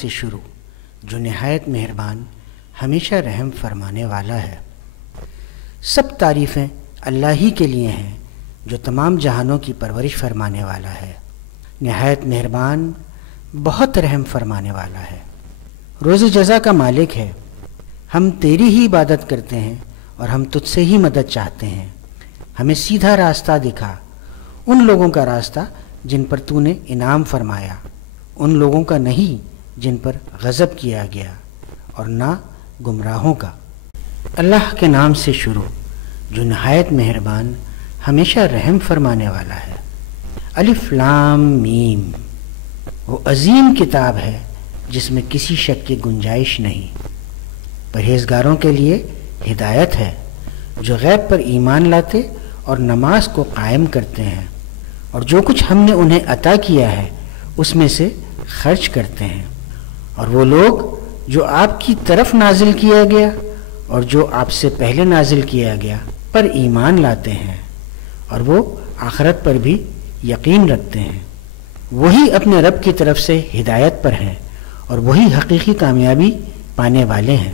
سے شروع جو نہایت مہربان ہمیشہ رحم فرمانے والا ہے۔ سب تعریفیں اللہ ہی کے لیے ہیں جو تمام جہانوں کی پرورش فرمانے والا ہے، نہایت مہربان، بہت رحم فرمانے والا ہے، روز جزا کا مالک ہے۔ ہم تیری ہی عبادت کرتے ہیں اور ہم تجھ سے ہی مدد چاہتے ہیں۔ ہمیں سیدھا راستہ دکھا، ان لوگوں کا راستہ جن پر تو نے انعام فرمایا، ان لوگوں کا نہیں جن پر غضب کیا گیا، اور نہ گمراہوں کا۔ اللہ کے نام سے شروع جو نہایت مہربان ہمیشہ رحم فرمانے والا ہے۔ الف لام میم، وہ عظیم کتاب ہے جس میں کسی شک کی گنجائش نہیں، پرہیزگاروں کے لیے ہدایت ہے جو غیب پر ایمان لاتے اور نماز کو قائم کرتے ہیں، اور جو کچھ ہم نے انہیں عطا کیا ہے اس میں سے خرچ کرتے ہیں، اور وہ لوگ جو آپ کی طرف نازل کیا گیا اور جو آپ سے پہلے نازل کیا گیا پر ایمان لاتے ہیں، اور وہ آخرت پر بھی یقین رکھتے ہیں، وہی اپنے رب کی طرف سے ہدایت پر ہیں اور وہی حقیقی کامیابی پانے والے ہیں۔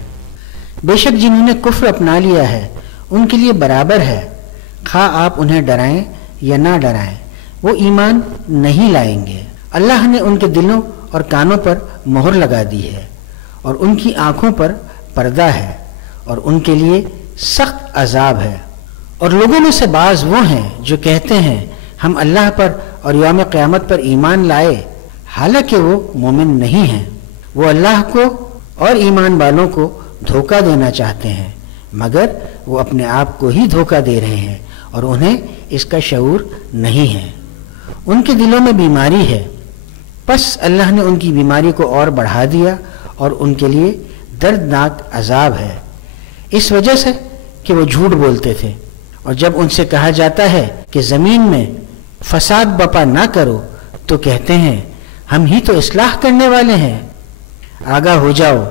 بے شک جنہوں نے کفر اپنا لیا ہے ان کے لیے برابر ہے، خواہ آپ انہیں ڈرائیں یا نہ ڈرائیں، وہ ایمان نہیں لائیں گے۔ اللہ نے ان کے دلوں اور کانوں پر مہر لگا دی ہے اور ان کی آنکھوں پر پردہ ہے، اور ان کے لیے سخت عذاب ہے۔ اور لوگوں میں سے بعض وہ ہیں جو کہتے ہیں ہم اللہ پر اور یوم قیامت پر ایمان لائے، حالانکہ وہ مومن نہیں ہیں۔ وہ اللہ کو اور ایمان والوں کو دھوکہ دینا چاہتے ہیں، مگر وہ اپنے آپ کو ہی دھوکہ دے رہے ہیں اور انہیں اس کا شعور نہیں ہے۔ ان کے دلوں میں بیماری ہے، پس اللہ نے ان کی بیماری کو اور بڑھا دیا اور ان کے لیے دردناک عذاب ہے، اس وجہ سے کہ وہ جھوٹ بولتے تھے۔ اور جب ان سے کہا جاتا ہے کہ زمین میں فساد بپا نہ کرو تو کہتے ہیں ہم ہی تو اصلاح کرنے والے ہیں۔ آگاہ ہو جاؤ،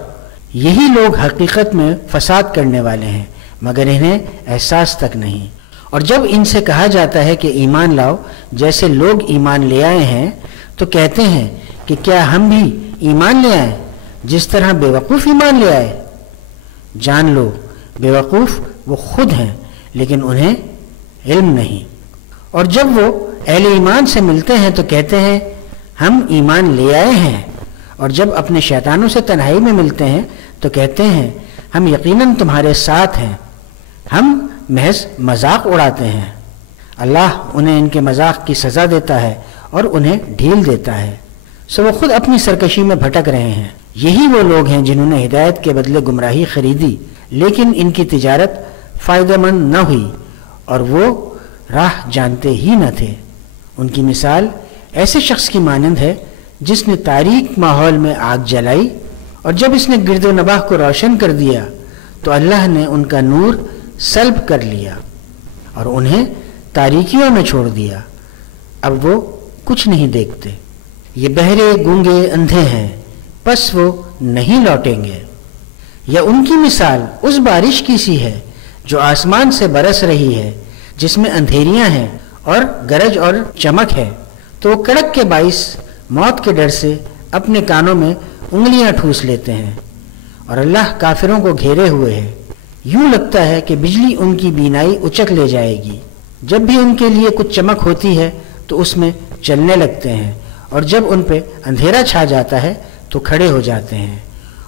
یہی لوگ حقیقت میں فساد کرنے والے ہیں مگر انہیں احساس تک نہیں۔ اور جب ان سے کہا جاتا ہے کہ ایمان لاؤ جیسے لوگ ایمان لے آئے ہیں تو کہتے ہیں کہ کیا ہم بھی ایمان لے آئیں جس طرح بے وقوف ایمان لے آئے۔ جان لو بے وقوف وہ خود ہیں لیکن انہیں علم نہیں۔ اور جب وہ اہل ایمان سے ملتے ہیں تو کہتے ہیں ہم ایمان لے آئے ہیں، اور جب اپنے شیطانوں سے تنہائی میں ملتے ہیں تو کہتے ہیں ہم یقیناً تمہارے ساتھ ہیں، ہم محض مذاق اڑاتے ہیں۔ اللہ انہیں ان کے مذاق کی سزا دیتا ہے اور انہیں ڈھیل دیتا ہے، سو وہ خود اپنی سرکشی میں بھٹک رہے ہیں۔ یہی وہ لوگ ہیں جنہوں نے ہدایت کے بدلے گمراہی خریدی، لیکن ان کی تجارت فائدہ مند نہ ہوئی اور وہ راہ جانتے ہی نہ تھے۔ ان کی مثال ایسے شخص کی مانند ہے جس نے تاریک ماحول میں آگ جلائی، اور جب اس نے گرد و نواح کو روشن کر دیا تو اللہ نے ان کا نور سلب کر لیا اور انہیں تاریکیوں میں چھوڑ دیا، اب وہ کچھ نہیں دیکھتے۔ یہ بہرے گونگے اندھے ہیں، پس وہ نہیں لوٹیں گے۔ یا ان کی مثال اس بارش کی سی ہے جو آسمان سے برس رہی ہے، جس میں اندھیریاں ہیں اور گرج اور چمک ہے، تو وہ کڑک کے باعث موت کے ڈر سے اپنے کانوں میں انگلیاں ٹھوس لیتے ہیں، اور اللہ کافروں کو گھیرے ہوئے ہے۔ یوں لگتا ہے کہ بجلی ان کی بینائی اچک لے جائے گی، جب بھی ان کے لیے کچھ چمک ہوتی ہے تو اس میں چلنے لگتے ہیں، اور جب ان پہ اندھیرا چھا جاتا ہے تو کھڑے ہو جاتے ہیں۔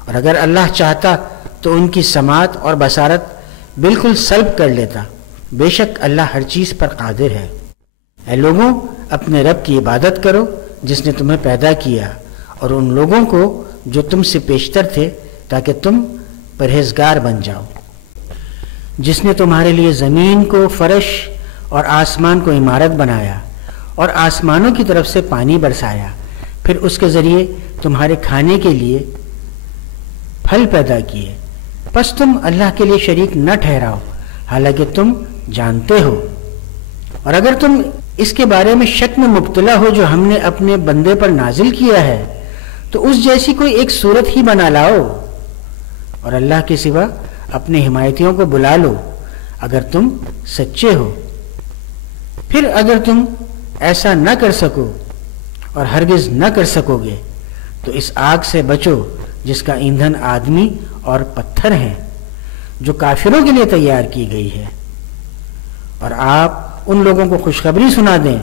اور اگر اللہ چاہتا تو ان کی سماعت اور بصارت بالکل سلب کر لیتا، بے شک اللہ ہر چیز پر قادر ہے۔ اے لوگوں، اپنے رب کی عبادت کرو جس نے تمہیں پیدا کیا، اور ان لوگوں کو جو تم سے پیشتر تھے، تاکہ تم پرہیزگار بن جاؤ۔ جس نے تمہارے لیے زمین کو فرش اور آسمان کو عمارت بنایا، اور آسمانوں کی طرف سے پانی برسایا، پھر اس کے ذریعے تمہارے کھانے کے لیے پھل پیدا کیے، پس تم اللہ کے لیے شریک نہ ٹھہراؤ حالانکہ تم جانتے ہو۔ اور اگر تم اس کے بارے میں شک میں مبتلا ہو جو ہم نے اپنے بندے پر نازل کیا ہے، تو اس جیسی کوئی ایک صورت ہی بنا لاؤ، اور اللہ کے سوا اپنے حمایتیوں کو بلا لو اگر تم سچے ہو۔ پھر اگر تم ایسا نہ کر سکو اور ہرگز نہ کر سکو گے تو اس آگ سے بچو جس کا ایندھن آدمی اور پتھر ہیں، جو کافروں کے لیے تیار کی گئی ہے، اور آپ ان لوگوں کو خوشخبری سنا دیں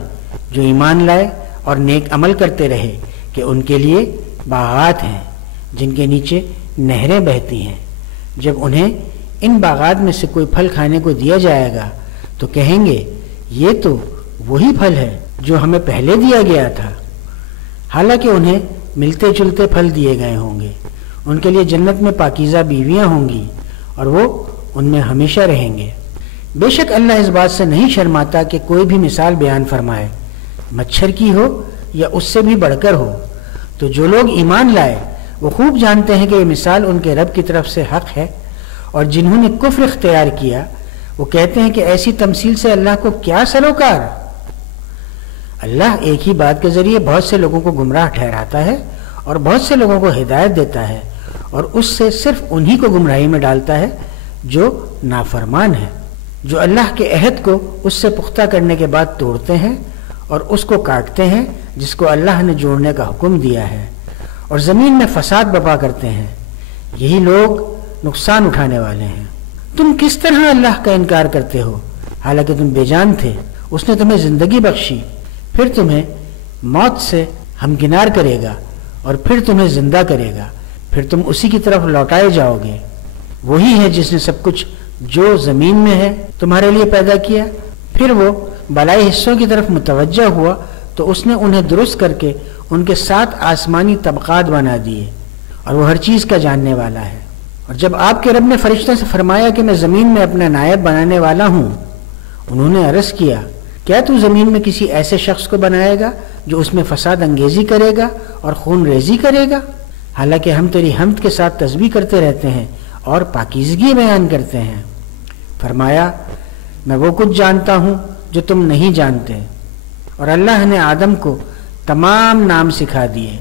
جو ایمان لائے اور نیک عمل کرتے رہے کہ ان کے لیے باغات ہیں جن کے نیچے نہریں بہتی ہیں۔ جب انہیں ان باغات میں سے کوئی پھل کھانے کو دیا جائے گا تو کہیں گے یہ تو وہی پھل ہے جو ہمیں پہلے دیا گیا تھا، حالانکہ انہیں ملتے جلتے پھل دیے گئے ہوں گے۔ ان کے لیے جنت میں پاکیزہ بیویاں ہوں گی اور وہ ان میں ہمیشہ رہیں گے۔ بے شک اللہ اس بات سے نہیں شرماتا کہ کوئی بھی مثال بیان فرمائے، مچھر کی ہو یا اس سے بھی بڑھ کر ہو۔ تو جو لوگ ایمان لائے وہ خوب جانتے ہیں کہ یہ مثال ان کے رب کی طرف سے حق ہے، اور جنہوں نے کفر اختیار کیا وہ کہتے ہیں کہ ایسی تمثیل سے اللہ کو کیا سروکار۔ اللہ ایک ہی بات کے ذریعے بہت سے لوگوں کو گمراہ ٹھہراتا ہے اور بہت سے لوگوں کو ہدایت دیتا ہے، اور اس سے صرف انہی کو گمراہی میں ڈالتا ہے جو نافرمان ہے، جو اللہ کے عہد کو اس سے پختہ کرنے کے بعد توڑتے ہیں اور اس کو کاٹتے ہیں جس کو اللہ نے جوڑنے کا حکم دیا ہے، اور زمین میں فساد برپا کرتے ہیں۔ یہی لوگ نقصان اٹھانے والے ہیں۔ تم کس طرح اللہ کا انکار کرتے ہو حالانکہ تم بے جان تھے؟ اس نے تمہیں زندگی بخشی، پھر تمہیں موت سے ہمکنار کرے گا اور پھر تمہیں زندہ کرے گا، پھر تم اسی کی طرف لوٹائے جاؤ گے۔ وہی ہے جس نے سب کچھ جو زمین میں ہے تمہارے لیے پیدا کیا۔ پھر وہ بالائی حصوں کی طرف متوجہ ہوا تو اس نے انہیں درست کر کے ان کے 7 آسمانی طبقات بنا دیے، اور وہ ہر چیز کا جاننے والا ہے۔ اور جب آپ کے رب نے فرشتوں سے فرمایا کہ میں زمین میں اپنا نائب بنانے والا ہوں، انہوں نے عرض کیا کیا تو زمین میں کسی ایسے شخص کو بنائے گا جو اس میں فساد انگیزی کرے گا اور خون ریزی کرے گا؟ حالانکہ ہم تیری حمد کے ساتھ تسبیح کرتے رہتے ہیں اور پاکیزگی بیان کرتے ہیں۔ فرمایا میں وہ کچھ جانتا ہوں جو تم نہیں جانتے۔ اور اللہ نے آدم کو تمام نام سکھا دیے،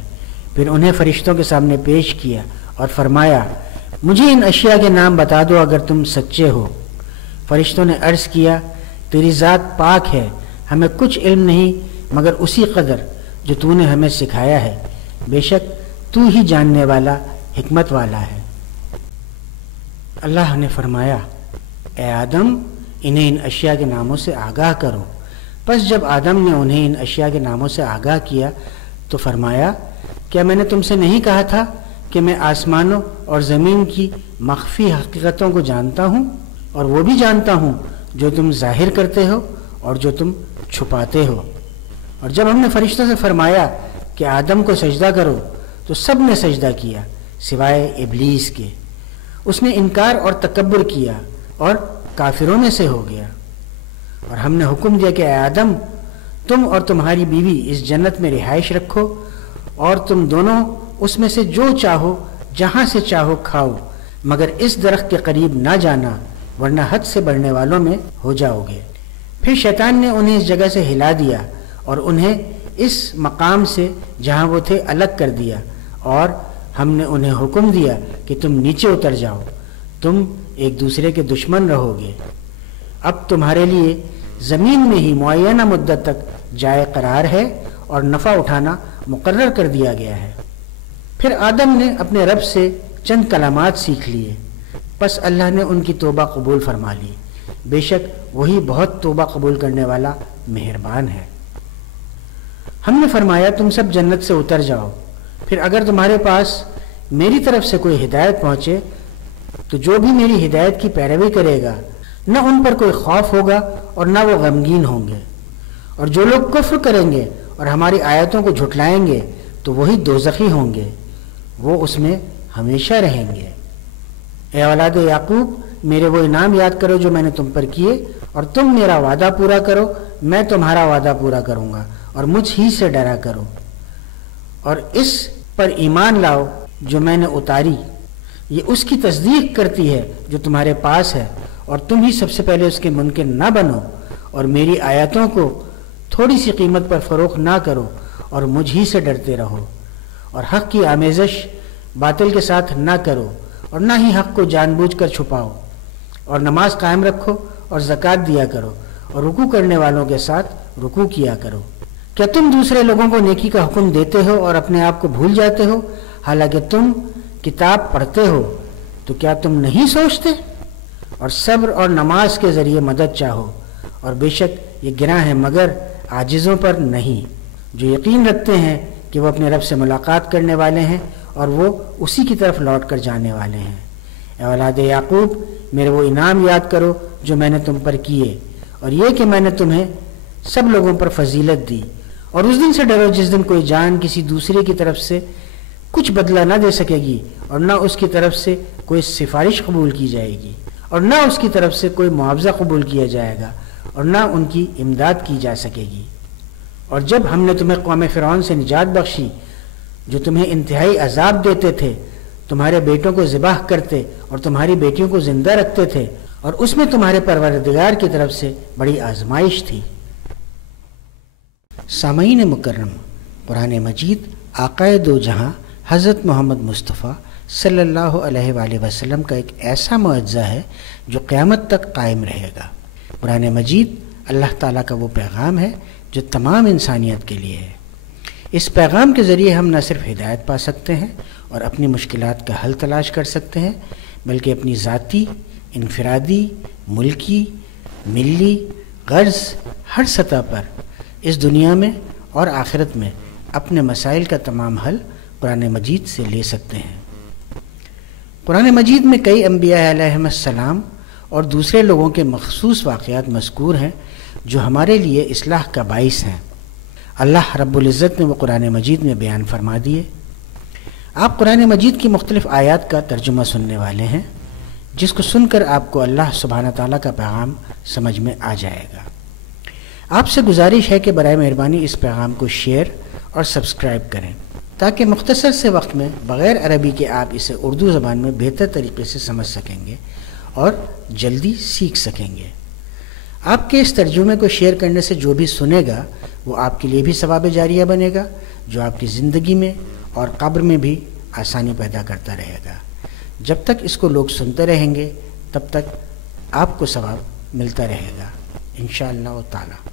پھر انہیں فرشتوں کے سامنے پیش کیا اور فرمایا مجھے ان اشیاء کے نام بتا دو اگر تم سچے ہو۔ فرشتوں نے عرض کیا تیری ذات پاک ہے، ہمیں کچھ علم نہیں مگر اسی قدر جو تو نے ہمیں سکھایا ہے، بے شک تو ہی جاننے والا حکمت والا ہے۔ اللہ نے فرمایا اے آدم انہیں ان اشیاء کے ناموں سے آگاہ کرو۔ پس جب آدم نے انہیں ان اشیاء کے ناموں سے آگاہ کیا تو فرمایا کیا میں نے تم سے نہیں کہا تھا کہ میں آسمانوں اور زمین کی مخفی حقیقتوں کو جانتا ہوں، اور وہ بھی جانتا ہوں جو تم ظاہر کرتے ہو اور جو تم چھپاتے ہو۔ اور جب ہم نے فرشتوں سے فرمایا کہ آدم کو سجدہ کرو تو سب نے سجدہ کیا سوائے ابلیس کے۔ اس نے انکار اور تکبر کیا اور کافروں میں سے ہو گیا۔ اور ہم نے حکم دیا کہ اے آدم تم اور تمہاری بیوی اس جنت میں رہائش رکھو، اور تم دونوں اس میں سے جو چاہو جہاں سے چاہو کھاؤ، مگر اس درخت کے قریب نہ جانا ورنہ حد سے بڑھنے والوں میں ہو جاؤ گے۔ پھر شیطان نے انہیں اس جگہ سے ہلا دیا اور انہیں اس مقام سے جہاں وہ تھے الگ کر دیا، اور ہم نے انہیں حکم دیا کہ تم نیچے اتر جاؤ، تم ایک دوسرے کے دشمن رہو گے۔ اب تمہارے لیے زمین میں ہی معینہ مدت تک جائے قرار ہے اور نفع اٹھانا مقرر کر دیا گیا ہے۔ پھر آدم نے اپنے رب سے چند کلمات سیکھ لیے، پس اللہ نے ان کی توبہ قبول فرما لی، بے شک وہی بہت توبہ قبول کرنے والا مہربان ہے۔ ہم نے فرمایا تم سب جنت سے اتر جاؤ، پھر اگر تمہارے پاس میری طرف سے کوئی ہدایت پہنچے تو جو بھی میری ہدایت کی پیروی کرے گا نہ ان پر کوئی خوف ہوگا اور نہ وہ غمگین ہوں گے، اور جو لوگ کفر کریں گے اور ہماری آیتوں کو جھٹلائیں گے تو وہی دوزخی ہوں گے، وہ اس میں ہمیشہ رہیں گے۔ اے اولاد یعقوب میرے وہ انعام یاد کرو جو میں نے تم پر کیے، اور تم میرا وعدہ پورا کرو میں تمہارا وعدہ پورا کروں گا، اور مجھ ہی سے ڈرا کرو، اور اس پر ایمان لاؤ جو میں نے اتاری، یہ اس کی تصدیق کرتی ہے جو تمہارے پاس ہے، اور تم ہی سب سے پہلے اس کے منکر نہ بنو، اور میری آیتوں کو تھوڑی سی قیمت پر فروخت نہ کرو، اور مجھ ہی سے ڈرتے رہو، اور حق کی آمیزش باطل کے ساتھ نہ کرو، اور نہ ہی حق کو جان بوجھ کر چھپاؤ، اور نماز قائم رکھو اور زکوٰۃ دیا کرو، اور رکوع کرنے والوں کے ساتھ رکوع کیا کرو، کیا تم دوسرے لوگوں کو نیکی کا حکم دیتے ہو اور اپنے آپ کو بھول جاتے ہو، حالانکہ تم کتاب پڑھتے ہو؟ تو کیا تم نہیں سوچتے؟ اور صبر اور نماز کے ذریعے مدد چاہو، اور بے شک یہ گراں ہے مگر عاجزوں پر نہیں، جو یقین رکھتے ہیں کہ وہ اپنے رب سے ملاقات کرنے والے ہیں اور وہ اسی کی طرف لوٹ کر جانے والے ہیں۔ اے اولاد یعقوب، میرے وہ انعام یاد کرو جو میں نے تم پر کیے، اور یہ کہ میں نے تمہیں سب لوگوں پر فضیلت دی، اور اس دن سے ڈرو جس دن کوئی جان کسی دوسرے کی طرف سے کچھ بدلہ نہ دے سکے گی، اور نہ اس کی طرف سے کوئی سفارش قبول کی جائے گی، اور نہ اس کی طرف سے کوئی معاوضہ قبول کیا جائے گا، اور نہ ان کی امداد کی جا سکے گی۔ اور جب ہم نے تمہیں قوم فرعون سے نجات بخشی جو تمہیں انتہائی عذاب دیتے تھے، تمہارے بیٹوں کو ذبح کرتے اور تمہاری بیٹیوں کو زندہ رکھتے تھے، اور اس میں تمہارے پروردگار کی طرف سے بڑی آزمائش تھی۔ سامعین مکرم، قرآن مجید آقائے دو جہاں حضرت محمد مصطفیٰ صلی اللہ علیہ وآلہ وسلم کا ایک ایسا معجزہ ہے جو قیامت تک قائم رہے گا۔ قرآن مجید اللہ تعالیٰ کا وہ پیغام ہے جو تمام انسانیت کے لیے ہے۔ اس پیغام کے ذریعے ہم نہ صرف ہدایت پا سکتے ہیں اور اپنی مشکلات کا حل تلاش کر سکتے ہیں، بلکہ اپنی ذاتی، انفرادی، ملکی، ملی، غرض ہر سطح پر اس دنیا میں اور آخرت میں اپنے مسائل کا تمام حل قرآن مجید سے لے سکتے ہیں۔ قرآن مجید میں کئی انبیاء علیہم السلام اور دوسرے لوگوں کے مخصوص واقعات مذکور ہیں جو ہمارے لیے اصلاح کا باعث ہیں۔ اللہ رب العزت نے وہ قرآن مجید میں بیان فرما دیے۔ آپ قرآن مجید کی مختلف آیات کا ترجمہ سننے والے ہیں، جس کو سن کر آپ کو اللہ سبحانہ تعالیٰ کا پیغام سمجھ میں آ جائے گا۔ آپ سے گزارش ہے کہ برائے مہربانی اس پیغام کو شیئر اور سبسکرائب کریں تاکہ مختصر سے وقت میں بغیر عربی کے آپ اسے اردو زبان میں بہتر طریقے سے سمجھ سکیں گے اور جلدی سیکھ سکیں گے۔ آپ کے اس ترجمے کو شیئر کرنے سے جو بھی سنے گا وہ آپ کے لیے بھی ثواب جاریہ بنے گا، جو آپ کی زندگی میں اور قبر میں بھی آسانی پیدا کرتا رہے گا۔ جب تک اس کو لوگ سنتے رہیں گے تب تک آپ کو ثواب ملتا رہے گا انشاءاللہ تعالی۔